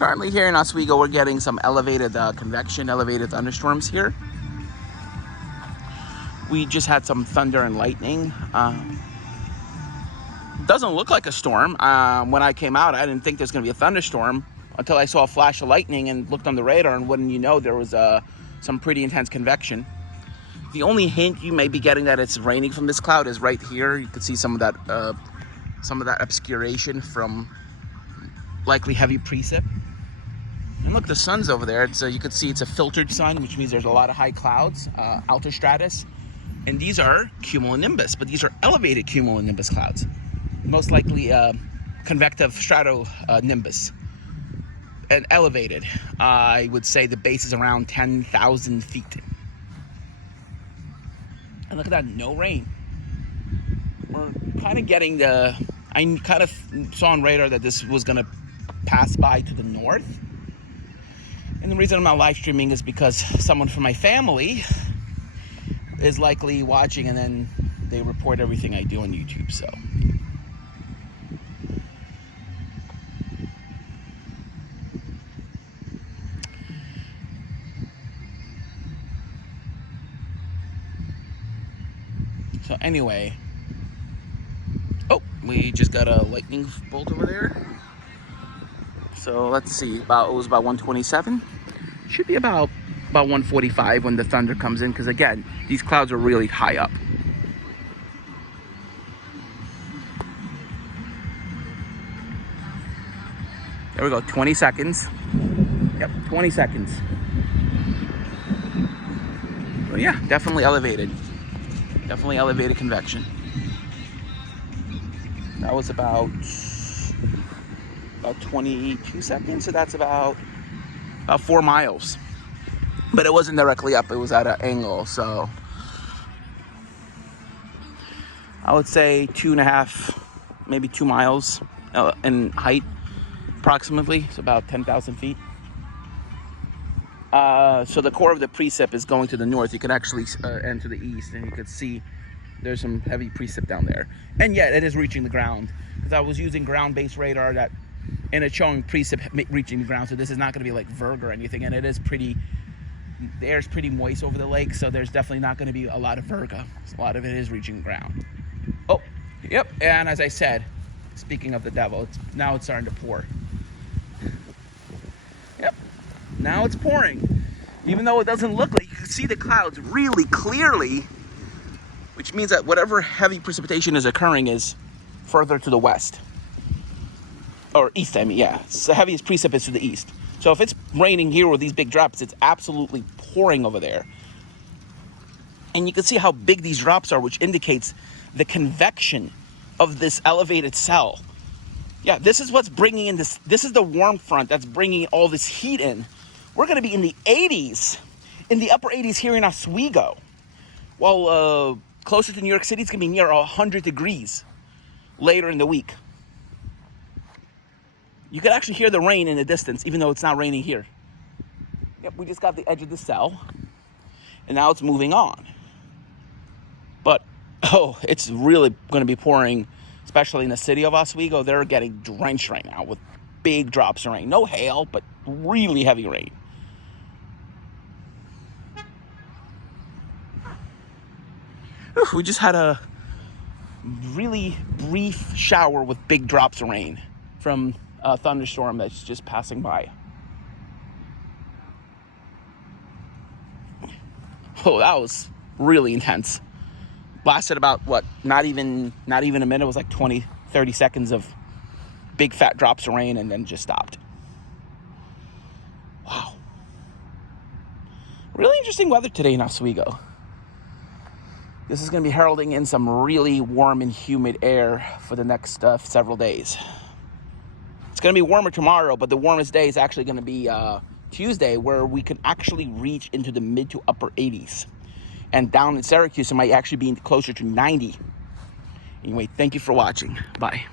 Currently here in Oswego, we're getting some elevated convection, elevated thunderstorms here. We just had some thunder and lightning. Doesn't look like a storm. When I came out, I didn't think there's going to be a thunderstorm until I saw a flash of lightning and looked on the radar, and wouldn't you know, there was some pretty intense convection. The only hint you may be getting that it's raining from this cloud is right here. You could see some of that obscuration from likely heavy precip. And look, the sun's over there. It's you could see it's a filtered sun, which means there's a lot of high clouds, altostratus. And these are cumulonimbus, but these are elevated cumulonimbus clouds. Most likely convective stratonimbus. And elevated, I would say the base is around 10,000 feet. And look at that, no rain. We're kind of getting the, I kind of saw on radar that this was gonna pass by to the north. And the reason I'm not live streaming is because someone from my family is likely watching, and then they report everything I do on YouTube, so. So anyway, oh, we just got a lightning bolt over there. So let's see, it was about 127. Should be about 145 when the thunder comes in, because again, these clouds are really high up. There we go, 20 seconds. Yep, 20 seconds. So yeah, definitely elevated. Definitely elevated convection. That was about 22 seconds, so that's about 4 miles. But it wasn't directly up, it was at an angle, so I would say 2.5, maybe 2 miles in height, approximately. It's about 10,000 feet. So the core of the precip is going to the north. You can actually and to the east, and you can see there's some heavy precip down there. And yet it is reaching the ground, because I was using ground-based radar that, and it's showing precip reaching the ground. So this is not going to be like Verg or anything, and it is pretty, the air's pretty moist over the lake, so there's definitely not going to be a lot of Verga. A lot of it is reaching the ground. Oh, yep. And as I said, speaking of the devil, now it's starting to pour. Yep. Now it's pouring. Even though it doesn't look like, you can see the clouds really clearly, which means that whatever heavy precipitation is occurring is further to the west. Or east, I mean, yeah. It's the heaviest precip is to the east. So if it's raining here with these big drops, it's absolutely pouring over there. And you can see how big these drops are, which indicates the convection of this elevated cell. Yeah, this is what's bringing in this is the warm front that's bringing all this heat in. We're going to be in the 80s, in the upper 80s here in Oswego. While closer to New York City, it's going to be near 100 degrees later in the week. You can actually hear the rain in the distance, even though it's not raining here. Yep, we just got the edge of the cell, and now it's moving on. But, oh, it's really going to be pouring, especially in the city of Oswego. They're getting drenched right now with big drops of rain. No hail, but really heavy rain. We just had a really brief shower with big drops of rain from a thunderstorm that's just passing by. Oh, that was really intense. Lasted about, what, not even a minute. It was like 20, 30 seconds of big fat drops of rain, and then just stopped. Wow. Really interesting weather today in Oswego. This is going to be heralding in some really warm and humid air for the next several days. It's going to be warmer tomorrow, but the warmest day is actually going to be Tuesday, where we can actually reach into the mid to upper 80s. And down in Syracuse, it might actually be closer to 90. Anyway, thank you for watching. Bye.